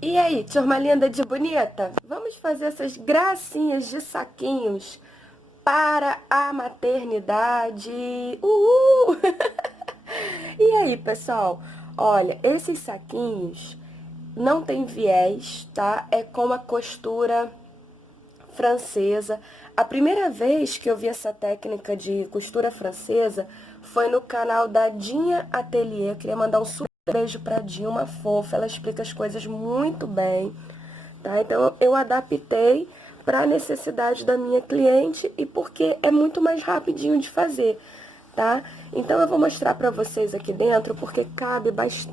E aí, turma linda de bonita? Vamos fazer essas gracinhas de saquinhos para a maternidade. Uhul! E aí, pessoal? Olha, esses saquinhos não tem viés, tá? É com a costura francesa. A primeira vez que eu vi essa técnica de costura francesa foi no canal da Dinha Atelier. Eu queria mandar um super beijo pra Dinha, uma fofa. Ela explica as coisas muito bem, tá? Então eu adaptei para a necessidade da minha cliente e porque é muito mais rapidinho de fazer, tá? Então eu vou mostrar para vocês aqui dentro porque cabe bastante,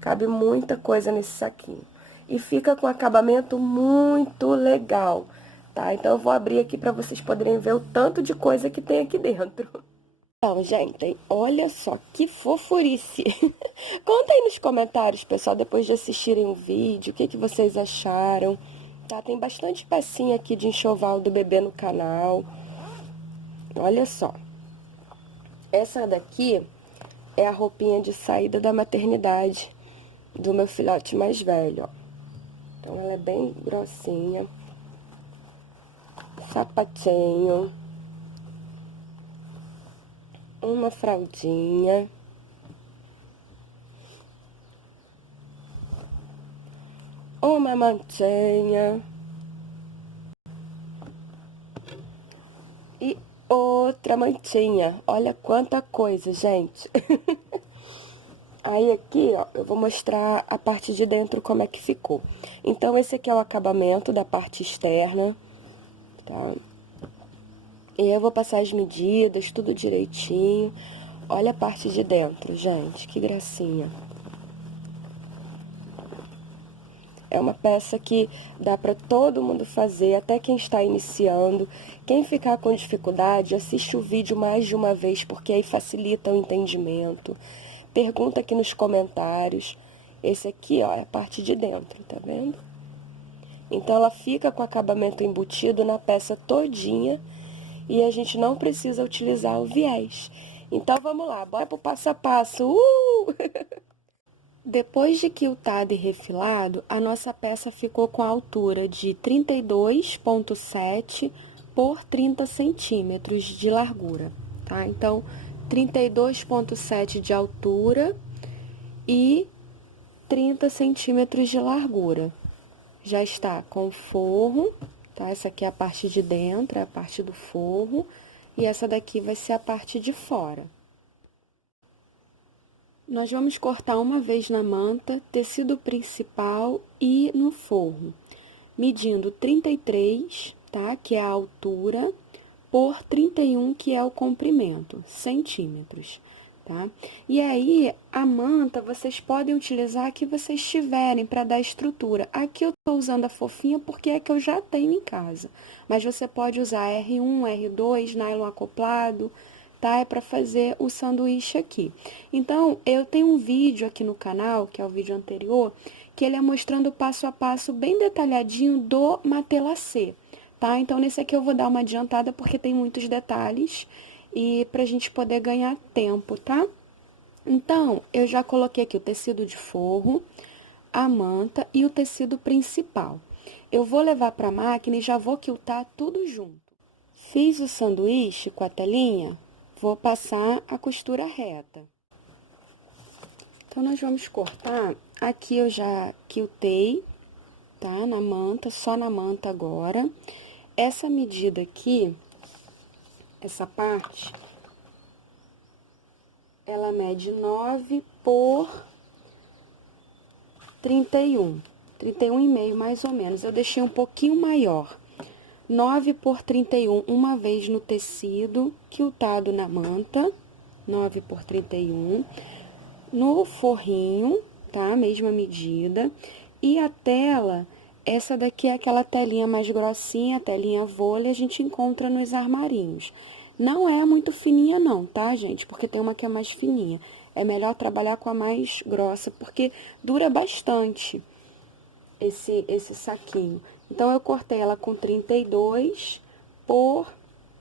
cabe muita coisa nesse saquinho. E fica com acabamento muito legal, tá? Então eu vou abrir aqui para vocês poderem ver o tanto de coisa que tem aqui dentro. Então, gente, olha só que fofurice. Conta aí nos comentários, pessoal, depois de assistirem o vídeo, o que vocês acharam. Tá? Tem bastante pecinha aqui de enxoval do bebê no canal. Olha só. Essa daqui é a roupinha de saída da maternidade do meu filhote mais velho, ó. Então, ela é bem grossinha. Sapatinho. Uma fraldinha. Uma mantinha. E outra mantinha. Olha quanta coisa, gente. Aí aqui, ó, eu vou mostrar a parte de dentro como é que ficou. Então, esse aqui é o acabamento da parte externa, tá? E eu vou passar as medidas, tudo direitinho. Olha a parte de dentro, gente, que gracinha. É uma peça que dá para todo mundo fazer, até quem está iniciando. Quem ficar com dificuldade, assiste o vídeo mais de uma vez, porque aí facilita o entendimento. Pergunta aqui nos comentários. Esse aqui, ó, é a parte de dentro, tá vendo? Então, ela fica com acabamento embutido na peça todinha e a gente não precisa utilizar o viés. Então, vamos lá, bora pro passo a passo. Depois de quiltado e refilado, a nossa peça ficou com a altura de 32,7 por 30 centímetros de largura, tá? Então, 32,7 de altura e 30 centímetros de largura. Já está com o forro, tá? Essa aqui é a parte de dentro, é a parte do forro, e essa daqui vai ser a parte de fora. Nós vamos cortar uma vez na manta, tecido principal e no forro, medindo 33, tá? Que é a altura, por 31, que é o comprimento, centímetros, tá? E aí, a manta, vocês podem utilizar a que vocês tiverem para dar estrutura. Aqui eu tô usando a fofinha porque é que eu já tenho em casa, mas você pode usar R1, R2, nylon acoplado, tá? É para fazer o sanduíche aqui. Então, eu tenho um vídeo aqui no canal, que é o vídeo anterior, que ele é mostrando passo a passo bem detalhadinho do matelassê, tá? Então, nesse aqui eu vou dar uma adiantada porque tem muitos detalhes e pra gente poder ganhar tempo, tá? Então, eu já coloquei aqui o tecido de forro, a manta e o tecido principal. Eu vou levar pra máquina e já vou quiltar tudo junto. Fiz o sanduíche com a telinha, vou passar a costura reta. Então, nós vamos cortar, aqui eu já quiltei, tá? Na manta, só na manta agora. Essa medida aqui, essa parte, ela mede 9 por 31, 31,5 mais ou menos. Eu deixei um pouquinho maior. 9 por 31, uma vez no tecido, quiltado na manta, 9 por 31. No forrinho, tá? Mesma medida. E a tela, essa daqui é aquela telinha mais grossinha, telinha vôlei, a gente encontra nos armarinhos. Não é muito fininha não, tá, gente? Porque tem uma que é mais fininha. É melhor trabalhar com a mais grossa, porque dura bastante esse saquinho. Então, eu cortei ela com 32 por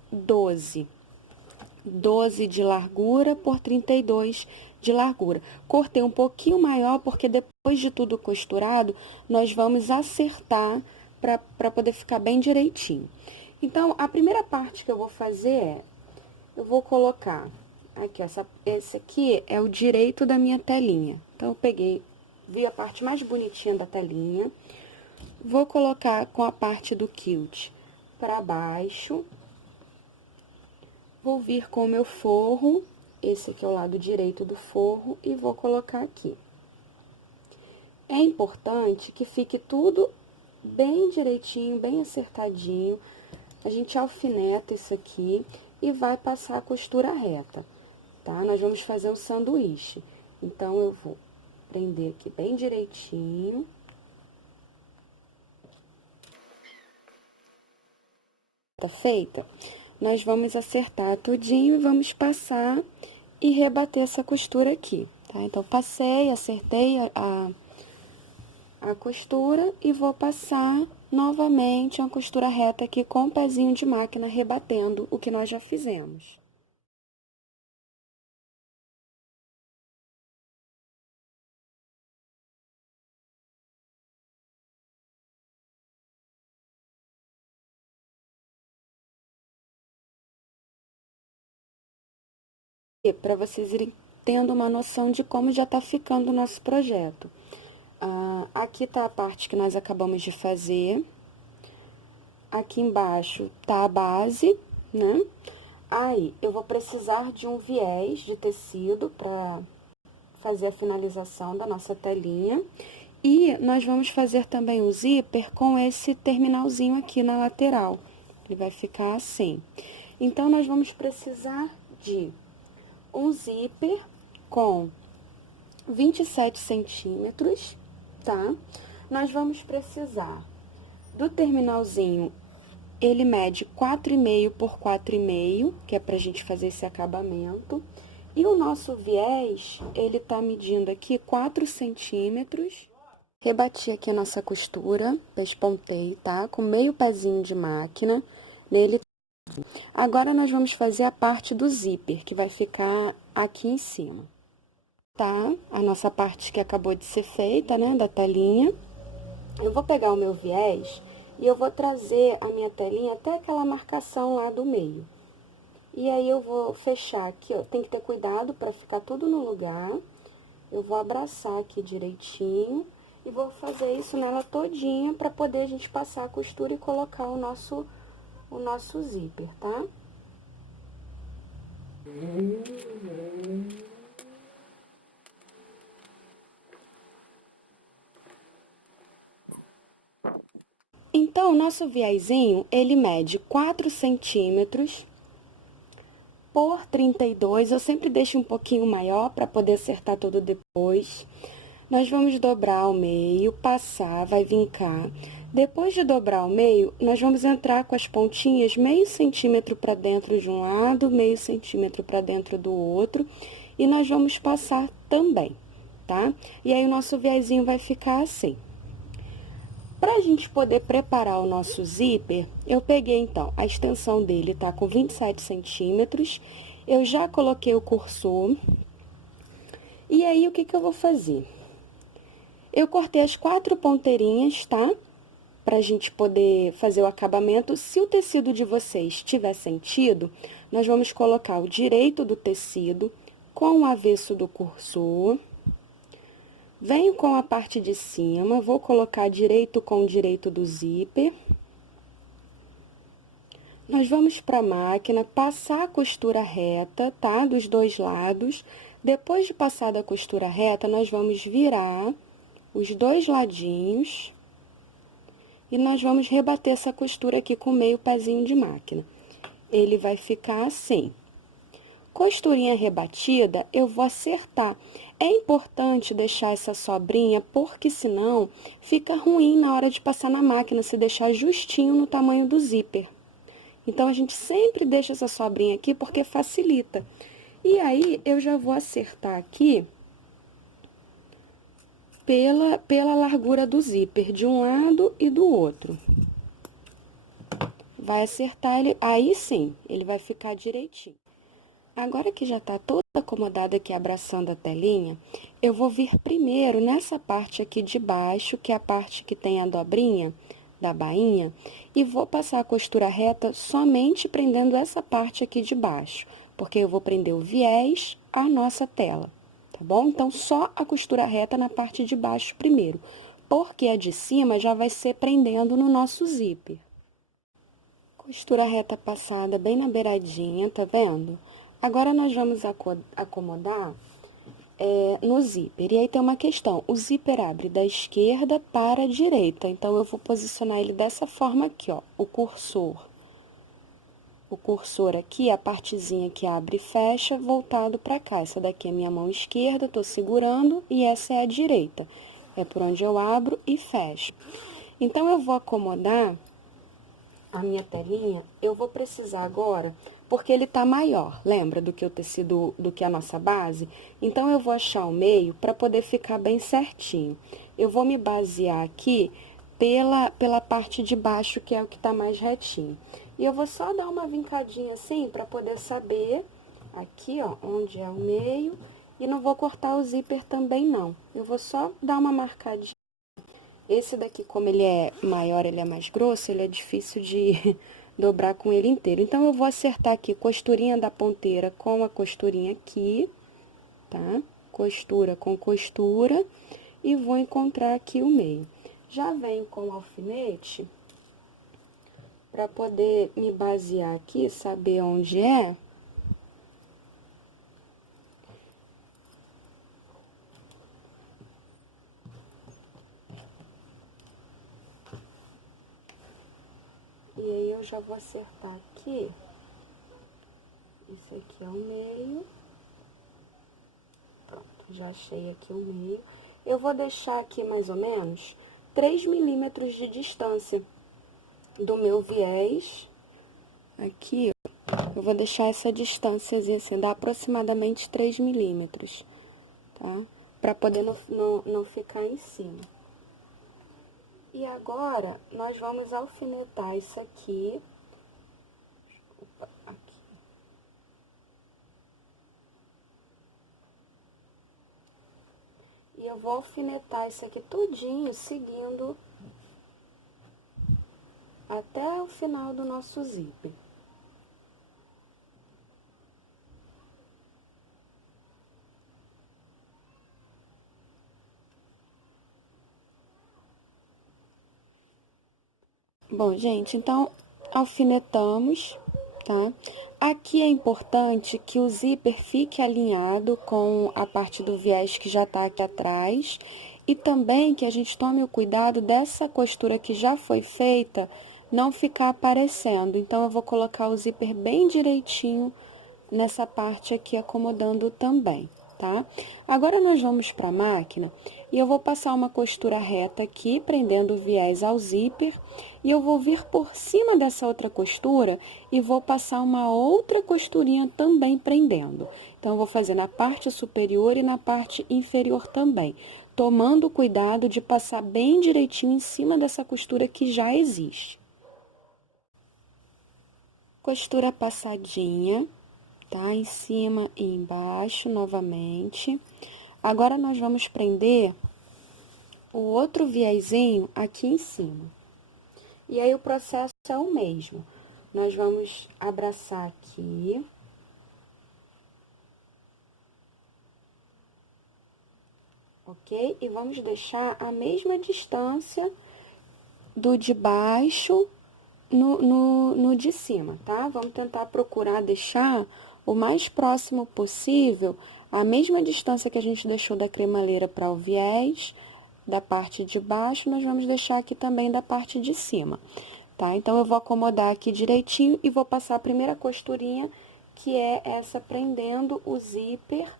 12. 12 de largura por 32 de largura. Cortei um pouquinho maior, porque depois de tudo costurado, nós vamos acertar para poder ficar bem direitinho. Então, a primeira parte que eu vou fazer é, eu vou colocar aqui, ó, esse aqui é o direito da minha telinha. Então, eu peguei, vi a parte mais bonitinha da telinha, vou colocar com a parte do quilt para baixo, vou vir com o meu forro, esse aqui é o lado direito do forro, e vou colocar aqui. É importante que fique tudo bem direitinho, bem acertadinho. A gente alfineta isso aqui e vai passar a costura reta, tá? Nós vamos fazer um sanduíche. Então, eu vou prender aqui bem direitinho. Tá feita? Nós vamos acertar tudinho e vamos passar e rebater essa costura aqui, tá? Então, passei, acertei a costura e vou passar novamente uma costura reta aqui com o pezinho de máquina, rebatendo o que nós já fizemos. E para vocês irem tendo uma noção de como já tá ficando o nosso projeto. Aqui tá a parte que nós acabamos de fazer. Aqui embaixo tá a base, né? Aí, eu vou precisar de um viés de tecido para fazer a finalização da nossa telinha. E nós vamos fazer também o zíper com esse terminalzinho aqui na lateral. Ele vai ficar assim. Então, nós vamos precisar de um zíper com 27 centímetros, tá? Nós vamos precisar do terminalzinho, ele mede 4,5 por 4,5, que é pra gente fazer esse acabamento. E o nosso viés, ele tá medindo aqui 4 centímetros. Rebati aqui a nossa costura, pespontei, tá? Com meio pezinho de máquina nele. Agora, nós vamos fazer a parte do zíper, que vai ficar aqui em cima. Tá? A nossa parte que acabou de ser feita, né, da telinha. Eu vou pegar o meu viés e eu vou trazer a minha telinha até aquela marcação lá do meio. E aí, eu vou fechar aqui, ó, tem que ter cuidado para ficar tudo no lugar. Eu vou abraçar aqui direitinho e vou fazer isso nela todinha para poder a gente passar a costura e colocar o nosso zíper, tá? Então, o nosso viésinho, ele mede 4 centímetros por 32. Eu sempre deixo um pouquinho maior para poder acertar tudo depois. Nós vamos dobrar ao meio, passar, vai vincar. Depois de dobrar ao meio, nós vamos entrar com as pontinhas meio centímetro para dentro de um lado, meio centímetro para dentro do outro. E nós vamos passar também, tá? E aí, o nosso viésinho vai ficar assim. Para a gente poder preparar o nosso zíper, eu peguei, então, a extensão dele tá com 27 centímetros, eu já coloquei o cursor, e aí, o que que eu vou fazer? Eu cortei as 4 ponteirinhas, tá? Pra gente poder fazer o acabamento. Se o tecido de vocês tiver sentido, nós vamos colocar o direito do tecido com o avesso do cursor. Venho com a parte de cima, vou colocar direito com direito do zíper. Nós vamos para a máquina, passar a costura reta, tá? Dos dois lados. Depois de passar da costura reta, nós vamos virar os dois ladinhos. E nós vamos rebater essa costura aqui com meio pezinho de máquina. Ele vai ficar assim. Costurinha rebatida, eu vou acertar. É importante deixar essa sobrinha, porque senão fica ruim na hora de passar na máquina, se deixar justinho no tamanho do zíper. Então, a gente sempre deixa essa sobrinha aqui, porque facilita. E aí, eu já vou acertar aqui pela largura do zíper, de um lado e do outro. Vai acertar ele, aí sim, ele vai ficar direitinho. Agora que já tá toda acomodada aqui, abraçando a telinha, eu vou vir primeiro nessa parte aqui de baixo, que é a parte que tem a dobrinha da bainha, e vou passar a costura reta somente prendendo essa parte aqui de baixo, porque eu vou prender o viés à nossa tela, tá bom? Então, só a costura reta na parte de baixo primeiro, porque a de cima já vai ser prendendo no nosso zíper. Costura reta passada bem na beiradinha, tá vendo? Agora, nós vamos acomodar no zíper. E aí tem uma questão, o zíper abre da esquerda para a direita, então eu vou posicionar ele dessa forma aqui, ó, o cursor aqui, a partezinha que abre e fecha, voltado para cá. Essa daqui é a minha mão esquerda, tô segurando, e essa é a direita. É por onde eu abro e fecho. Então, eu vou acomodar a minha telinha, eu vou precisar agora, porque ele tá maior, lembra do que o tecido, do que a nossa base? Então, eu vou achar o meio para poder ficar bem certinho. Eu vou me basear aqui pela parte de baixo, que é o que tá mais retinho. E eu vou só dar uma vincadinha assim, para poder saber aqui, ó, onde é o meio, e não vou cortar o zíper também, não. Eu vou só dar uma marcadinha. Esse daqui, como ele é maior, ele é mais grosso, ele é difícil de dobrar com ele inteiro. Então, eu vou acertar aqui costurinha da ponteira com a costurinha aqui, tá? Costura com costura, e vou encontrar aqui o meio. Já venho com o alfinete, para poder me basear aqui, saber onde é. E aí, eu já vou acertar aqui. Esse aqui é o meio. Pronto, já achei aqui o meio. Eu vou deixar aqui mais ou menos 3 milímetros de distância do meu viés. Aqui, ó, eu vou deixar essa distância assim, dá aproximadamente 3 milímetros, tá? Pra poder não ficar em cima. E agora, nós vamos alfinetar isso aqui. Opa, aqui. E eu vou alfinetar isso aqui tudinho, seguindo até o final do nosso zíper. Bom, gente, então, alfinetamos, tá? Aqui é importante que o zíper fique alinhado com a parte do viés que já tá aqui atrás, e também que a gente tome o cuidado dessa costura que já foi feita não ficar aparecendo. Então, eu vou colocar o zíper bem direitinho nessa parte aqui, acomodando também, tá? Agora, nós vamos para a máquina e eu vou passar uma costura reta aqui, prendendo o viés ao zíper, e eu vou vir por cima dessa outra costura e vou passar uma outra costurinha também prendendo. Então, eu vou fazer na parte superior e na parte inferior também, tomando cuidado de passar bem direitinho em cima dessa costura que já existe. Costura passadinha, tá? Em cima e embaixo, novamente. Agora, nós vamos prender o outro viezinho aqui em cima. E aí, o processo é o mesmo. Nós vamos abraçar aqui. Ok? E vamos deixar a mesma distância do de baixo no de cima, tá? Vamos tentar procurar deixar o mais próximo possível a mesma distância que a gente deixou da cremaleira para o viés, da parte de baixo, nós vamos deixar aqui também da parte de cima, tá? Então, eu vou acomodar aqui direitinho e vou passar a primeira costurinha, que é essa prendendo o zíper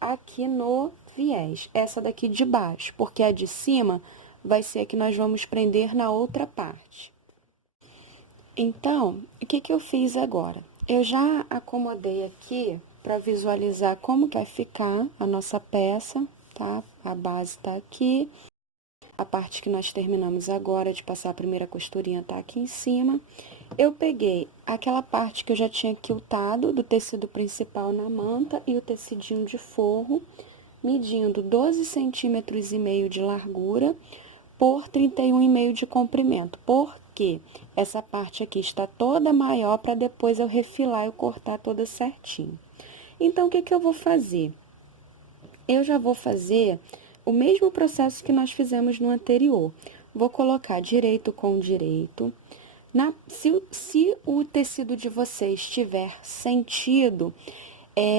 aqui no viés. Essa daqui de baixo, porque a de cima vai ser a que nós vamos prender na outra parte. Então, o que eu fiz agora? Eu já acomodei aqui para visualizar como que vai ficar a nossa peça, tá? A base tá aqui, a parte que nós terminamos agora de passar a primeira costurinha tá aqui em cima. Eu peguei aquela parte que eu já tinha quiltado do tecido principal na manta e o tecidinho de forro, medindo 12 centímetros e meio de largura por 31,5 de comprimento. Porque essa parte aqui está toda maior para depois eu refilar e cortar toda certinho. Então, o que eu vou fazer? Eu já vou fazer o mesmo processo que nós fizemos no anterior. Vou colocar direito com direito. Se o tecido de vocês tiver sentido,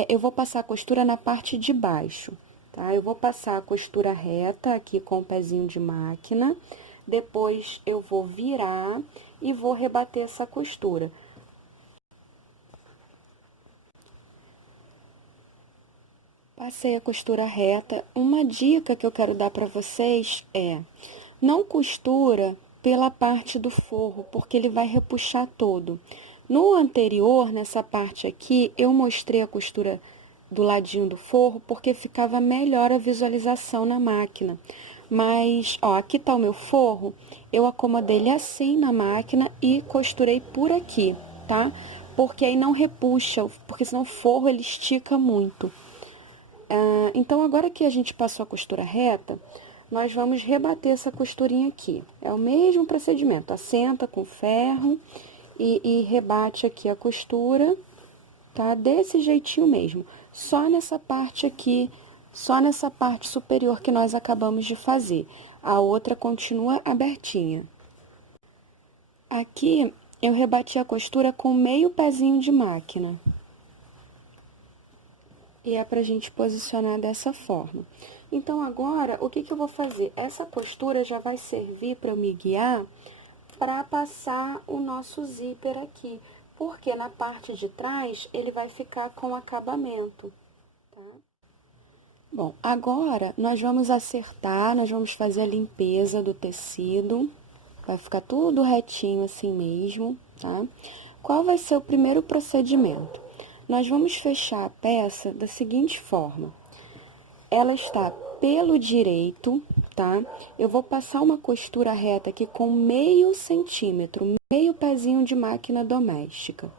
eu vou passar a costura na parte de baixo, tá? Eu vou passar a costura reta aqui com o pezinho de máquina, depois eu vou virar e vou rebater essa costura. Passei a costura reta. Uma dica que eu quero dar para vocês é: não costura pela parte do forro, porque ele vai repuxar todo. No anterior, nessa parte aqui, eu mostrei a costura do ladinho do forro, porque ficava melhor a visualização na máquina. Mas, ó, aqui tá o meu forro, eu acomodei ele assim na máquina e costurei por aqui, tá? Porque aí não repuxa, porque senão o forro ele estica muito. Então, agora que a gente passou a costura reta, nós vamos rebater essa costurinha aqui. É o mesmo procedimento, assenta com ferro e rebate aqui a costura, tá? Desse jeitinho mesmo. Só nessa parte aqui, só nessa parte superior que nós acabamos de fazer. A outra continua abertinha. Aqui, eu rebati a costura com meio pezinho de máquina. E é pra gente posicionar dessa forma. Então, agora, o que eu vou fazer? Essa costura já vai servir para eu me guiar para passar o nosso zíper aqui, porque na parte de trás ele vai ficar com acabamento, tá? Bom, agora nós vamos acertar, nós vamos fazer a limpeza do tecido, vai ficar tudo retinho assim mesmo, tá? Qual vai ser o primeiro procedimento? Nós vamos fechar a peça da seguinte forma. Ela está pelo direito, tá? Eu vou passar uma costura reta aqui com meio centímetro, meio pezinho de máquina doméstica.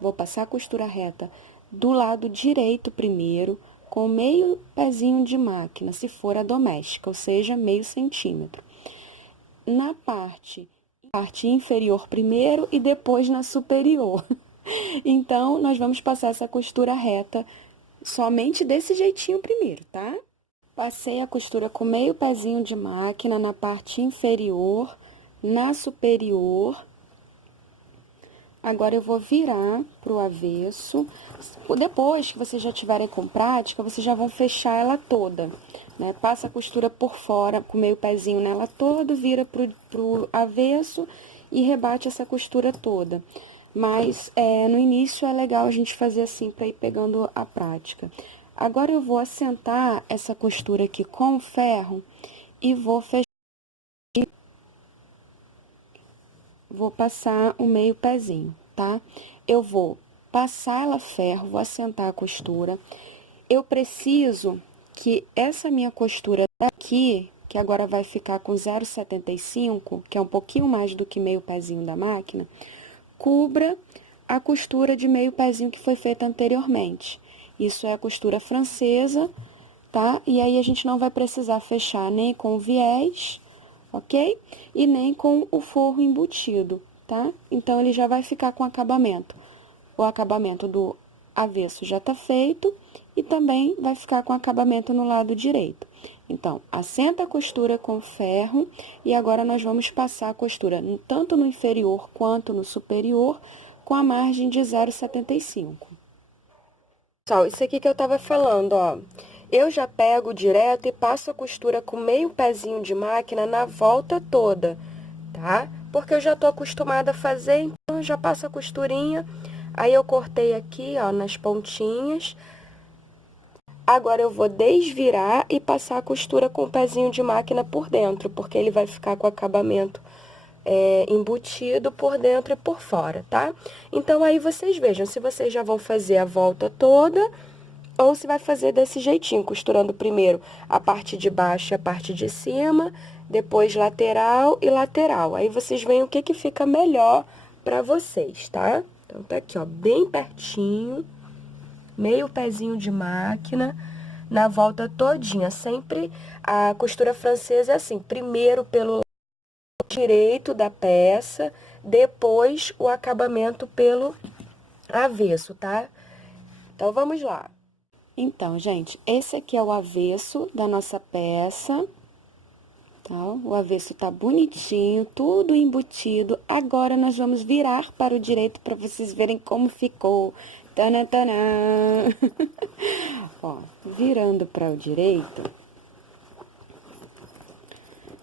Vou passar a costura reta do lado direito primeiro, com meio pezinho de máquina, se for a doméstica, ou seja, meio centímetro. Na parte inferior primeiro e depois na superior. Então, nós vamos passar essa costura reta somente desse jeitinho primeiro, tá? Passei a costura com meio pezinho de máquina na parte inferior, na superior. Agora, eu vou virar pro avesso. Depois que vocês já tiverem com prática, vocês já vão fechar ela toda, né? Passa a costura por fora, com meio pezinho nela todo, vira pro avesso e rebate essa costura toda. Mas, no início, é legal a gente fazer assim, para ir pegando a prática. Agora, eu vou assentar essa costura aqui com o ferro e vou fechar. Vou passar o meio pezinho, tá? Eu vou passar ela ferro, vou assentar a costura. Eu preciso que essa minha costura daqui, que agora vai ficar com 0,75, que é um pouquinho mais do que meio pezinho da máquina, cubra a costura de meio pezinho que foi feita anteriormente. Isso é a costura francesa, tá? E aí, a gente não vai precisar fechar nem com o viés, ok? E nem com o forro embutido, tá? Então, ele já vai ficar com acabamento. O acabamento do avesso já tá feito e também vai ficar com acabamento no lado direito. Então, assenta a costura com ferro e agora nós vamos passar a costura tanto no inferior quanto no superior com a margem de 0,75. Pessoal, isso aqui que eu tava falando, ó, eu já pego direto e passo a costura com meio pezinho de máquina na volta toda, tá? Porque eu já tô acostumada a fazer, então eu já passo a costurinha, aí eu cortei aqui, ó, nas pontinhas. Agora, eu vou desvirar e passar a costura com o pezinho de máquina por dentro, porque ele vai ficar com o acabamento embutido por dentro e por fora, tá? Então, aí vocês vejam se vocês já vão fazer a volta toda ou se vai fazer desse jeitinho, costurando primeiro a parte de baixo e a parte de cima, depois lateral e lateral. Aí, vocês veem o que fica melhor pra vocês, tá? Então, tá aqui, ó, bem pertinho, meio pezinho de máquina, na volta todinha. Sempre a costura francesa é assim, primeiro pelo lado direito da peça, depois o acabamento pelo avesso, tá? Então, vamos lá. Então, gente, esse aqui é o avesso da nossa peça, tá? O avesso tá bonitinho, tudo embutido. Agora, nós vamos virar para o direito para vocês verem como ficou. Tanã, tanã. Ó, virando para o direito,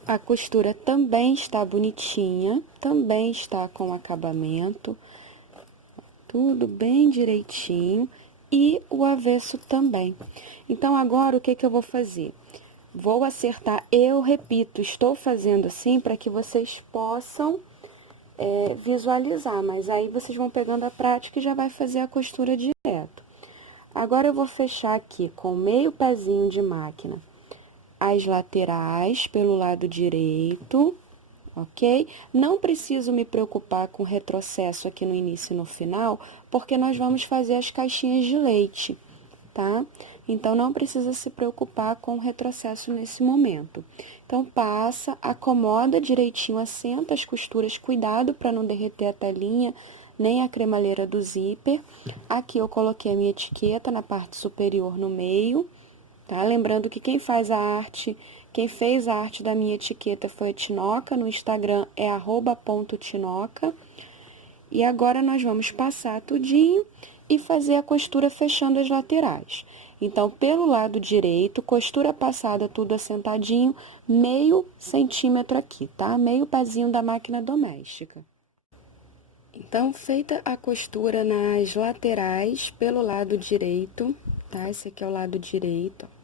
a costura também está bonitinha, também está com acabamento, tudo bem direitinho, e o avesso também. Então, agora, o que que eu vou fazer? Vou acertar, eu repito, estou fazendo assim para que vocês possam visualizar, mas aí vocês vão pegando a prática e já vai fazer a costura direto. Agora, eu vou fechar aqui com meio pezinho de máquina as laterais pelo lado direito, ok? Não preciso me preocupar com retrocesso aqui no início e no final, porque nós vamos fazer as caixinhas de leite, tá? Então, não precisa se preocupar com retrocesso nesse momento. Então, passa, acomoda direitinho, assenta as costuras, cuidado para não derreter a telinha, nem a cremalheira do zíper. Aqui eu coloquei a minha etiqueta na parte superior no meio, tá? Lembrando que quem faz a arte, quem fez a arte da minha etiqueta foi a Tinoca, no Instagram é @.tinoca. E agora, nós vamos passar tudinho e fazer a costura fechando as laterais. Então, pelo lado direito, costura passada tudo assentadinho, meio centímetro aqui, tá? Meio pezinho da máquina doméstica. Então, feita a costura nas laterais pelo lado direito, tá? Esse aqui é o lado direito, ó.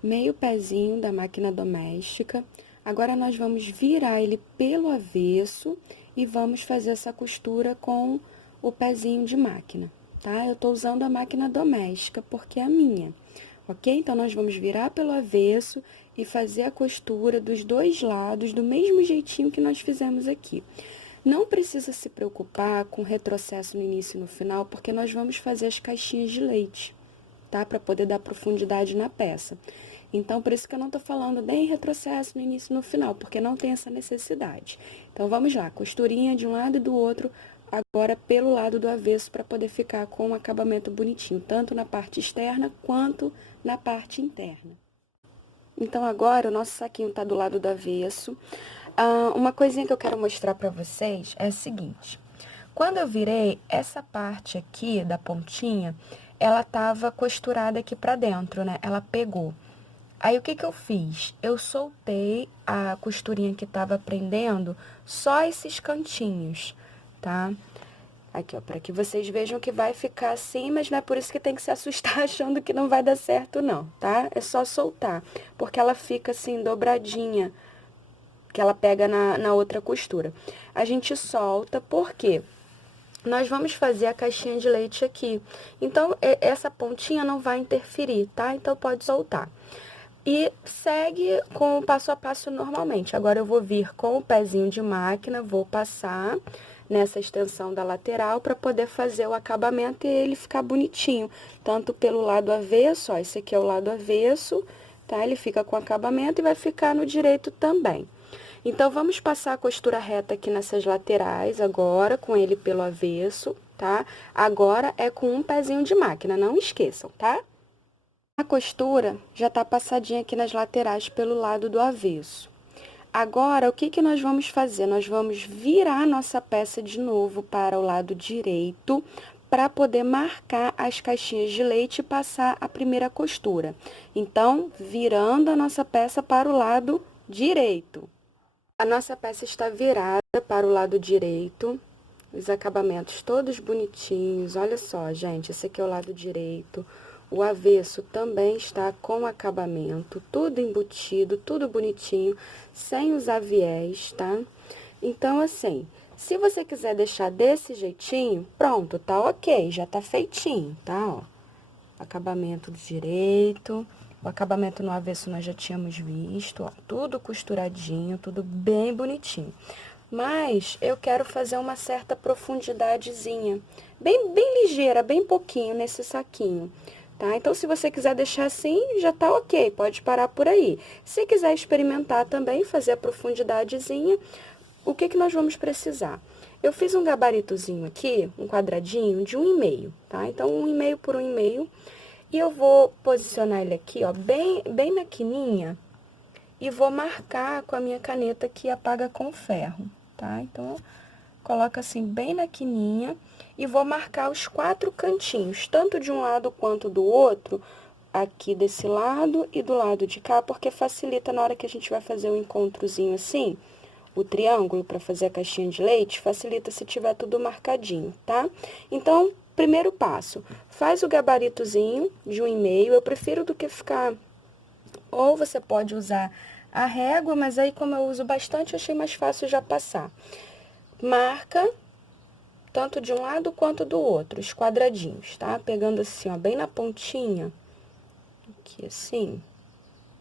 Meio pezinho da máquina doméstica. Agora, nós vamos virar ele pelo avesso e vamos fazer essa costura com o pezinho de máquina, tá? Eu tô usando a máquina doméstica porque é a minha, ok? Então, nós vamos virar pelo avesso e fazer a costura dos dois lados do mesmo jeitinho que nós fizemos aqui. Não precisa se preocupar com retrocesso no início e no final, porque nós vamos fazer as caixinhas de leite, tá? Para poder dar profundidade na peça. Então, por isso que eu não tô falando nem retrocesso no início e no final, porque não tem essa necessidade. Então, vamos lá, costurinha de um lado e do outro, agora pelo lado do avesso, para poder ficar com um acabamento bonitinho, tanto na parte externa quanto na parte interna. Então, agora, o nosso saquinho tá do lado do avesso. Uma coisinha que eu quero mostrar pra vocês é a seguinte. Quando eu virei, essa parte aqui da pontinha, ela tava costurada aqui pra dentro, né? Ela pegou. Aí, o que que eu fiz? Eu soltei a costurinha que tava prendendo, só esses cantinhos, tá? Aqui, ó, pra que vocês vejam que vai ficar assim, mas não é por isso que tem que se assustar achando que não vai dar certo, não, tá? É só soltar, porque ela fica assim, dobradinha, que ela pega na outra costura. A gente solta, por quê? Nós vamos fazer a caixinha de leite aqui. Então, essa pontinha não vai interferir, tá? Então, pode soltar. E segue com o passo a passo normalmente. Agora, eu vou vir com o pezinho de máquina, vou passar nessa extensão da lateral para poder fazer o acabamento e ele ficar bonitinho. Tanto pelo lado avesso, ó, esse aqui é o lado avesso, tá? Ele fica com acabamento e vai ficar no direito também. Então, vamos passar a costura reta aqui nessas laterais agora, com ele pelo avesso, tá? Agora, é com um pezinho de máquina, não esqueçam, tá? A costura já tá passadinha aqui nas laterais pelo lado do avesso. Agora, o que que nós vamos fazer? Nós vamos virar a nossa peça de novo para o lado direito, para poder marcar as caixinhas de leite e passar a primeira costura. Então, virando a nossa peça para o lado direito. A nossa peça está virada para o lado direito, os acabamentos todos bonitinhos. Olha só, gente, esse aqui é o lado direito. O avesso também está com acabamento, tudo embutido, tudo bonitinho, sem usar viés, tá? Então, assim, se você quiser deixar desse jeitinho, pronto, tá ok, já tá feitinho, tá? Ó, acabamento do direito, o acabamento no avesso nós já tínhamos visto, ó, tudo costuradinho, tudo bem bonitinho. mas eu quero fazer uma certa profundidadezinha, bem ligeira, bem pouquinho nesse saquinho. Tá? Então, se você quiser deixar assim, já tá ok, pode parar por aí. Se quiser experimentar também, fazer a profundidadezinha, o que que nós vamos precisar? Eu fiz um gabaritozinho aqui, um quadradinho de 1,5, tá? Então, 1,5 por 1,5, e eu vou posicionar ele aqui, ó, bem na quininha, e vou marcar com a minha caneta que apaga com ferro, tá? Então, coloca assim bem na quininha e vou marcar os 4 cantinhos, tanto de um lado quanto do outro, aqui desse lado e do lado de cá, porque facilita na hora que a gente vai fazer um encontrozinho assim, o triângulo para fazer a caixinha de leite, facilita se tiver tudo marcadinho, tá? Então, primeiro passo, faz o gabaritozinho de 1,5, eu prefiro do que ficar... Ou você pode usar a régua, mas aí como eu uso bastante, eu achei mais fácil já passar. Marca tanto de um lado quanto do outro, os quadradinhos, tá? Pegando assim, ó, bem na pontinha, aqui assim,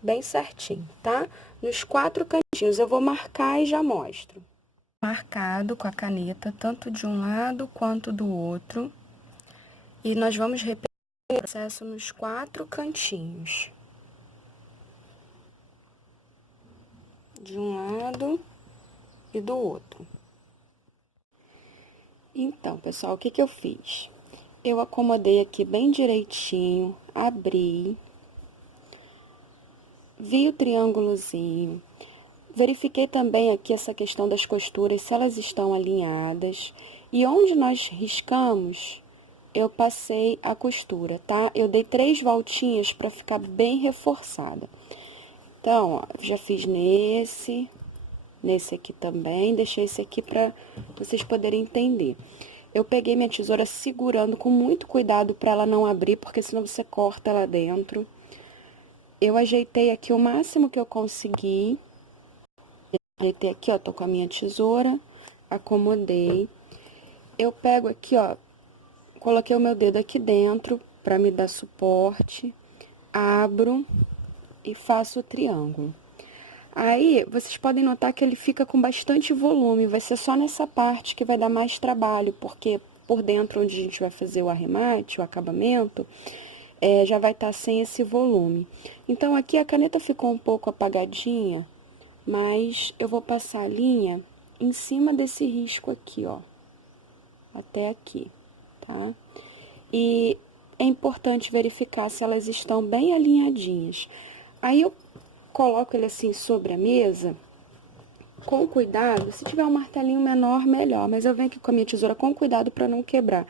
bem certinho, tá? Nos 4 cantinhos, eu vou marcar e já mostro. Marcado com a caneta, tanto de um lado quanto do outro, e nós vamos repetir o processo nos 4 cantinhos. De um lado e do outro. Então, pessoal, o que que eu fiz? Eu acomodei aqui bem direitinho, abri, vi o triângulozinho, verifiquei também aqui essa questão das costuras, se elas estão alinhadas, e onde nós riscamos, eu passei a costura, tá? Eu dei 3 voltinhas para ficar bem reforçada. Então, ó, já fiz nesse aqui também, deixei esse aqui para vocês poderem entender. Eu peguei minha tesoura segurando com muito cuidado para ela não abrir, porque senão você corta lá dentro. Eu ajeitei aqui o máximo que eu consegui. Ajeitei aqui, ó, tô com a minha tesoura, acomodei. Eu pego aqui, ó, coloquei o meu dedo aqui dentro para me dar suporte, abro e faço o triângulo. Aí, vocês podem notar que ele fica com bastante volume, vai ser só nessa parte que vai dar mais trabalho, porque por dentro onde a gente vai fazer o arremate, o acabamento, já vai estar sem esse volume. Então, aqui a caneta ficou um pouco apagadinha, mas eu vou passar a linha em cima desse risco aqui, ó, até aqui, tá? E é importante verificar se elas estão bem alinhadinhas. Aí, eu coloco ele assim sobre a mesa, com cuidado. Se tiver um martelinho menor, melhor, mas eu venho aqui com a minha tesoura com cuidado para não quebrar.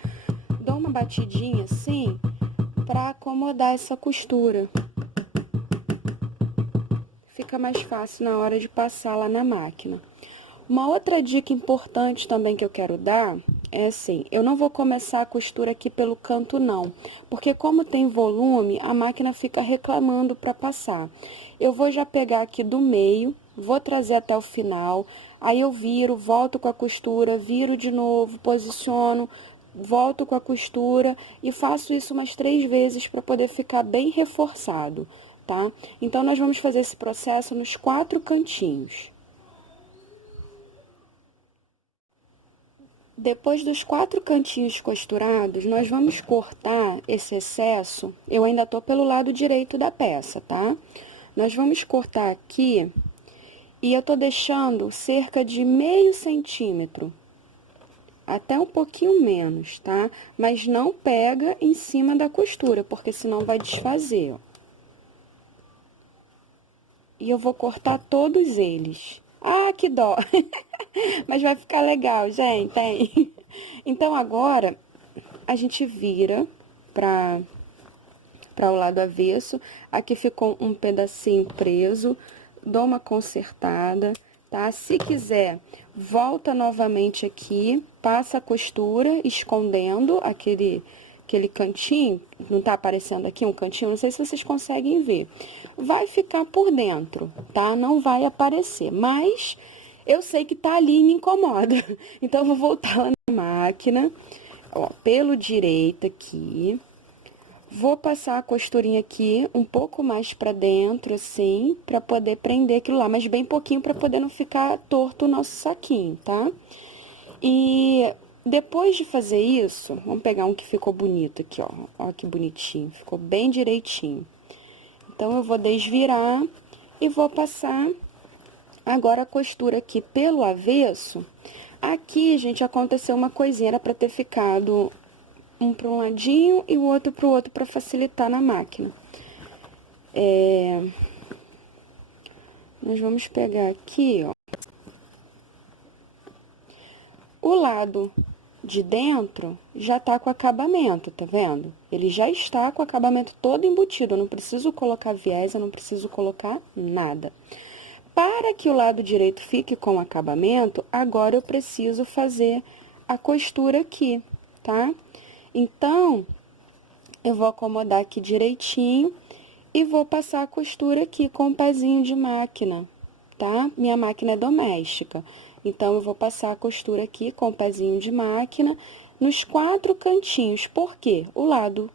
Dou uma batidinha assim, para acomodar essa costura. Fica mais fácil na hora de passar lá na máquina. Uma outra dica importante também que eu quero dar é assim, eu não vou começar a costura aqui pelo canto não, porque como tem volume, a máquina fica reclamando para passar. Eu vou já pegar aqui do meio, vou trazer até o final, aí eu viro, volto com a costura, viro de novo, posiciono, volto com a costura e faço isso umas 3 vezes para poder ficar bem reforçado, tá? Então, nós vamos fazer esse processo nos 4 cantinhos. Depois dos 4 cantinhos costurados, nós vamos cortar esse excesso. Eu ainda tô pelo lado direito da peça, tá? Nós vamos cortar aqui e eu tô deixando cerca de meio centímetro, até um pouquinho menos, tá? Mas não pega em cima da costura, porque senão vai desfazer, ó. E eu vou cortar todos eles. Ah, que dó! Mas vai ficar legal, gente, hein? Então, agora, a gente vira para o lado avesso. Aqui ficou um pedacinho preso. Dou uma consertada, tá? Se quiser, volta novamente aqui, passa a costura, escondendo aquele cantinho, não tá aparecendo aqui um cantinho, não sei se vocês conseguem ver. Vai ficar por dentro, tá? Não vai aparecer, mas eu sei que tá ali e me incomoda. Então, eu vou voltar lá na máquina, ó, pelo direito aqui, Vou passar a costurinha aqui um pouco mais pra dentro, assim, pra poder prender aquilo lá, mas bem pouquinho pra poder não ficar torto o nosso saquinho, tá? E depois de fazer isso, vamos pegar um que ficou bonito aqui, ó. Ó que bonitinho, ficou bem direitinho. Então, eu vou desvirar e vou passar agora a costura aqui pelo avesso. Aqui, gente, aconteceu uma coisinha, era pra ter ficado um para um ladinho e o outro para o outro para facilitar na máquina. Nós vamos pegar aqui, ó. O lado de dentro já tá com acabamento, tá vendo? Ele já está com o acabamento todo embutido, eu não preciso colocar viés, eu não preciso colocar nada. Para que o lado direito fique com acabamento, agora eu preciso fazer a costura aqui, tá? Então, eu vou acomodar aqui direitinho e vou passar a costura aqui com um pezinho de máquina, tá? Minha máquina é doméstica, então, eu vou passar a costura aqui com o pezinho de máquina nos 4 cantinhos. Por quê? O lado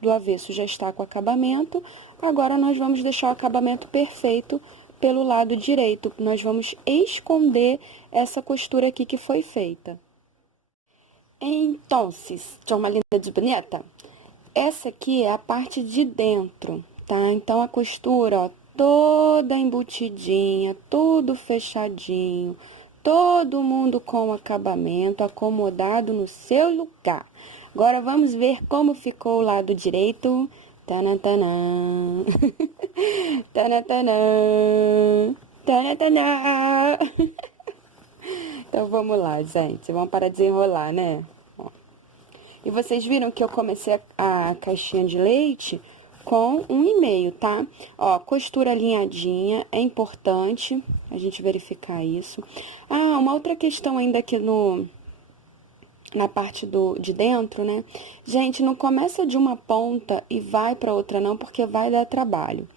do avesso já está com acabamento, agora nós vamos deixar o acabamento perfeito pelo lado direito. Nós vamos esconder essa costura aqui que foi feita. Então, chama linda de bonita? Essa aqui é a parte de dentro, tá? Então, a costura, ó, toda embutidinha, tudo fechadinho, todo mundo com acabamento, acomodado no seu lugar. Agora, vamos ver como ficou o lado direito. Tanantanã. Tanantanã. Tanantanã. Então, vamos lá, gente. Vamos para desenrolar, né? Ó. E vocês viram que eu comecei a caixinha de leite com 1,5, tá? Ó, costura alinhadinha, é importante a gente verificar isso. Ah, uma outra questão ainda aqui na parte de dentro, né? Gente, não começa de uma ponta e vai pra outra não, porque vai dar trabalho.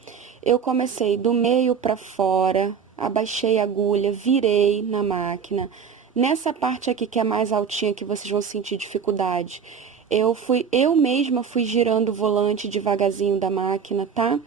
Eu comecei do meio pra fora, abaixei a agulha, virei na máquina. Nessa parte aqui que é mais altinha, que vocês vão sentir dificuldade, eu mesma fui girando o volante devagarzinho da máquina, tá?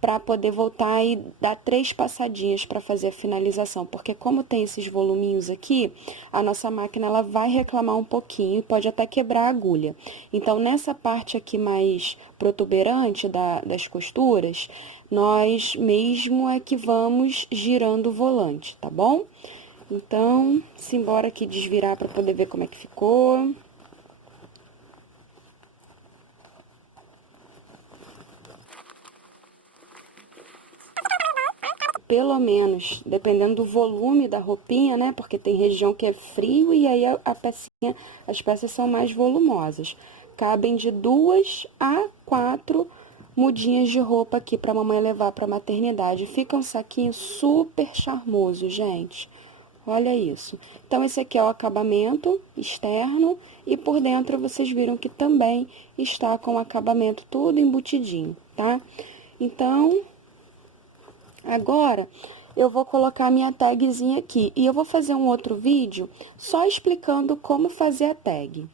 Pra poder voltar e dar 3 passadinhas pra fazer a finalização, porque como tem esses voluminhos aqui, a nossa máquina ela vai reclamar um pouquinho e pode até quebrar a agulha. Então, nessa parte aqui mais protuberante das costuras, nós mesmo é que vamos girando o volante, tá bom? Então, simbora aqui desvirar pra poder ver como é que ficou. Pelo menos, dependendo do volume da roupinha, né? Porque tem região que é frio e aí as peças são mais volumosas. Cabem de 2 a 4 mudinhas de roupa aqui pra mamãe levar pra maternidade. Fica um saquinho super charmoso, gente. Olha isso. Então, esse aqui é o acabamento externo e por dentro vocês viram que também está com o acabamento tudo embutidinho, tá? Então, agora, eu vou colocar a minha tagzinha aqui. E eu vou fazer um outro vídeo só explicando como fazer a tag.